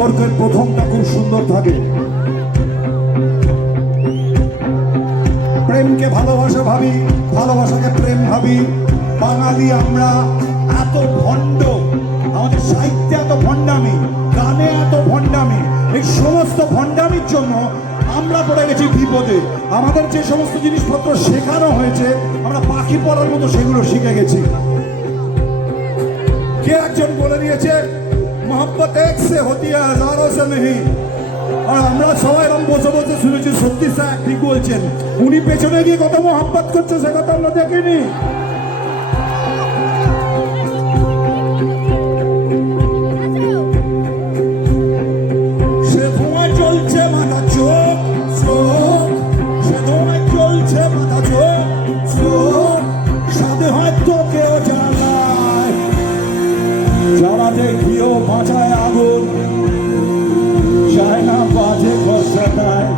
সম্পর্কের প্রথমটা খুব সুন্দর থাকে। প্রেমকে ভালোবাসা ভাবি, ভালোবাসাকে প্রেম ভাবি। বাঙালি আমরা এত ভণ্ড, আমাদের সাহিত্যে এত ভণ্ডামি, গানে এত ভণ্ডামি। এই সমস্ত ভণ্ডামির জন্য আমরা পড়ে গেছি বিপদে। আমাদের যে সমস্ত জিনিসপত্র শেখানো হয়েছে, আমরা পাখি পড়ার মতো সেগুলো শিখে গেছি। কে একজন বলে দিয়েছে মোহাম্মত এক সে হতি হ্যায় হাজারোं से नहीं। আর আমরা সবাই এরকম বসে বসে শুনেছি সত্যি স্যার ঠিক বলছেন। উনি পেছনে গিয়ে কত মোহাম্মত করছে সে কথা আমরা দেখিনি। সে ধোঁয়ায় চলছে মাথা চোখ চোখ, সে ধোঁয়ায় চলছে মাথা চোখ চোখ। সাথে হয়তো কেউ জ্বালায়, জ্বালাতে গিয়েও বাঁচায় আগুন, যায় না বাজে খরচাটায়।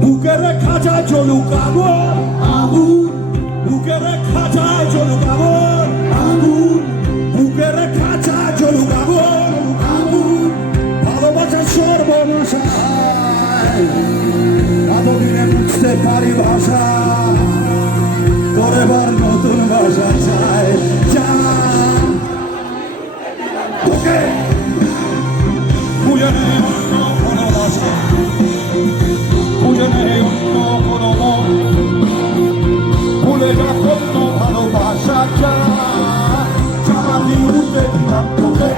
বুকের খাঁচায় চলুক আগুন আগুন, বুকের খাঁচায় চলুক আগুন আগুন, বুকের খাঁচায় চলুক আগুন আগুন। ভালোবাসার সর্বনাশায় এতদিনে বুঝতে পারি ভাষা, পরেবার নতুন ভাষা চাই। তোকে বুঝে নেই অন্য কোনো ভাষা, বুঝে নেই অন্য কোনো মন, ভুলে যা অন্য ভালোবাসা চালানি উঠে দিলাম তোকে।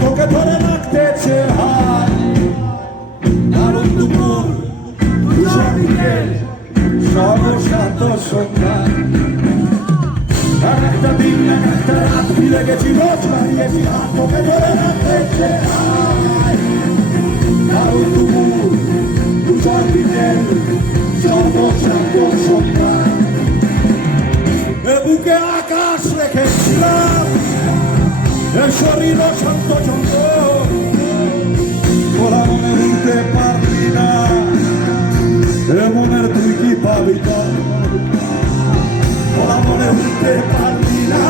তোকে ধরে রাখতেছে হাত, দারুণ দুপুর বিকেল সর্বশান্ত সন্ধ্যা। একটা দিন একটা রাত ফিরে গেছি, রোজ হারিয়েছি হাত, তোকে ধরে রাখতেছে হাত, দারুণ দুপুর বিকেল সর্বশান্ত সন্ধ্যা। এ বুকে আকাশ রেখেছিলাম, এ শরীর শান্ত চন্দ্র, তোরা মনে উঠতে পারলি না, এ মনের তুই কি পাবি তা, তোরা মনে উঠতে পারলি না,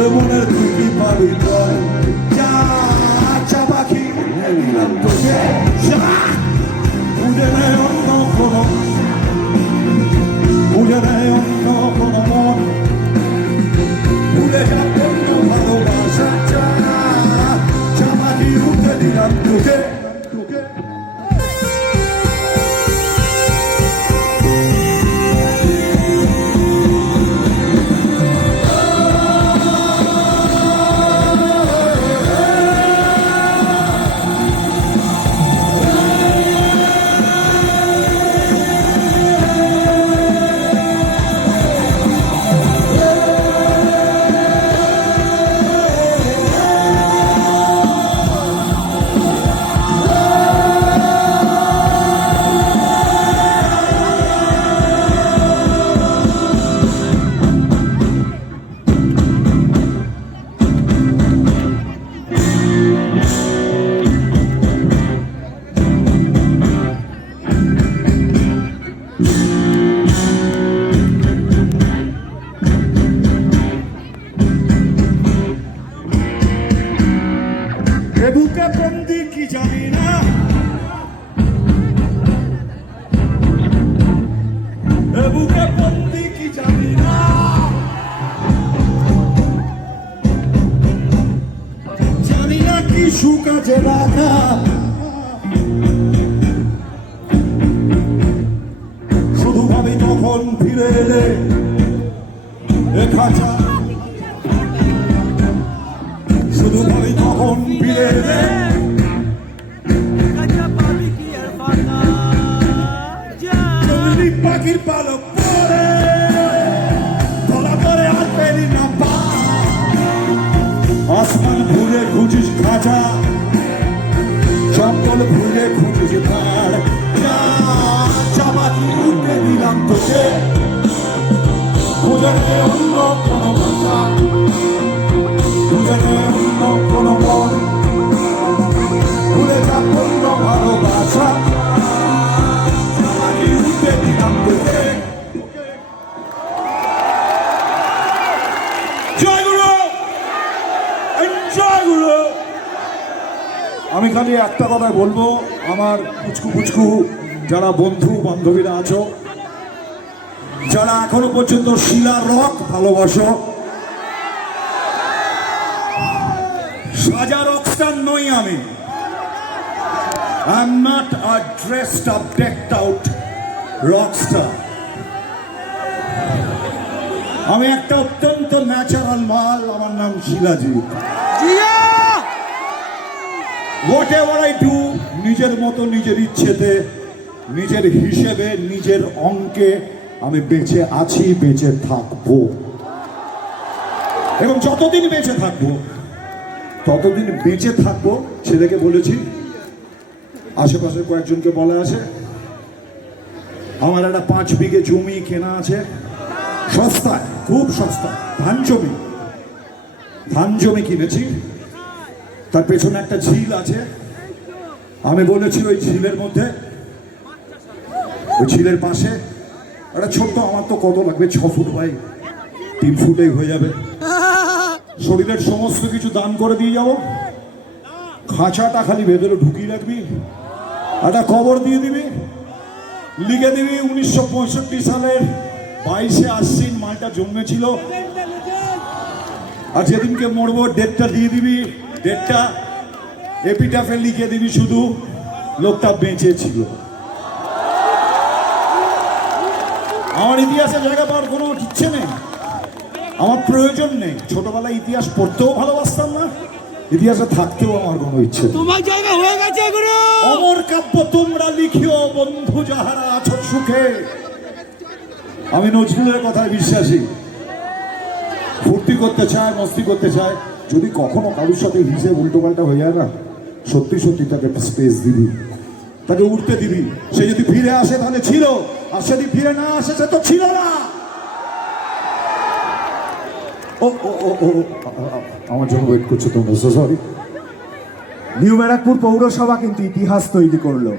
এ মনের তুই কি পাবি তা। যা চা পাখি দিলাম তোকে, যা বুঝে নেই অন্য কোনো, বুঝে নেই অন্য কোনো মন, ভুলে যা অন্য ভালোবাসা চামাকি উঠে দিলাম তোকে। বুকে বন্দি কি জানি না, বুকে বন্দি কি জানি না, জানি না কি সুখ আছে রাখা, বাঁচা শুধু ভাবি কখন ফিরে এলে চুরি পাখির পালক পরে ধরা করে আর পেরি না পা আসমান ঘুরে খুঁজিস খাঁচা জঙ্গল ঘুরে খুঁজিস ধার চাপাতি উঠে দিলাম তোকে খুঁজে নে অন্য কোনো ভাষা খুঁজে নে অন্য কোনো মন ভুলে যা অন্য ভালোবাসা চাপাতি উঠে দিলাম তোকে জয় গুরু জয় গুরু। আমি খালি একটা কথাই বলবো, আমার পুচকু পুচকু যারা বন্ধু বান্ধবীরা আছো, যারা এখনো পর্যন্ত শিলা রক ভালোবাসো, সাজা রকস্টার নই আমি। I am not a dressed up ডেকড out Rockstar. আমি একটা অত্যন্ত ন্যাচারাল মাল, আমার নাম shilajit. What ever I do, নিজের মতো নিজের ইচ্ছেতে নিজের হিসেবে নিজের অঙ্কে আমি বেঁচে আছি, বেঁচে থাকবো এবং যতদিন বেঁচে থাকবো ততদিন বেঁচে থাকবো। ছেলেকে বলেছি, আশেপাশে কয়েকজনকে বলা আছে, আমার একটা 5 বিঘে জমি কেনা আছে সস্তায়, খুব সস্তা, ধান জমি কিনেছি। তার পেছনে একটা ঝিল আছে। আমি বলেছি ওই ঝিলের মধ্যে, ওই ঝিলের পাশে একটা ছোট্ট, আমার তো কত লাগবে, 6 ফুট বাই 3 ফুটেই হয়ে যাবে, শরীরের সমস্ত কিছু দান করে দিয়ে যাবো। খাঁচাটা খালি ভেতরে ঢুকিয়ে রাখবি, একটা কবর দিয়ে দিবি, লিখে দিবি 1965 সালের 22শে আশ্বিন মালটা জন্মেছিল, আর যেদিনকে মরবো ডেটটা দিয়ে দিবি। ডেটটা এপিটাফে লিখে দিবি শুধু লোকটা বেঁচে ছিল। আমার ইতিহাসে জায়গা পাওয়ার কোনো ইচ্ছে নেই, আমার প্রয়োজন নেই। ছোটবেলায় ইতিহাস পড়তেও ভালোবাসতাম না, ইতিহাসে থাকতেও আমার কোনো ইচ্ছে নেই। তোমার জায়গা হয়ে গেছে গুরু। অমর কাব্য তোমরা লিখিও বন্ধু যাহারা আছো সুখে। আমি নজরুলের কথায় বিশ্বাসী। ফুর্তি করতে চায়, মস্তি করতে চায়, যদি কখনো কারোর সাথে হিসেব উল্টোপাল্টা হয়ে যায় না, সত্যি সত্যি তাকে একটা স্পেস দিবি, তাকে উঠতে দিবি। সে যদি ফিরে আসে তাহলে ছিল, আর যদি ফিরে না আসে সে তো ছিল না। ও ও ও ও আমার জন্য ওয়েট করছো তোমরা, সরি। নিউ ব্যারাকপুর পৌরসভা কিন্তু ইতিহাস তৈরি করলো।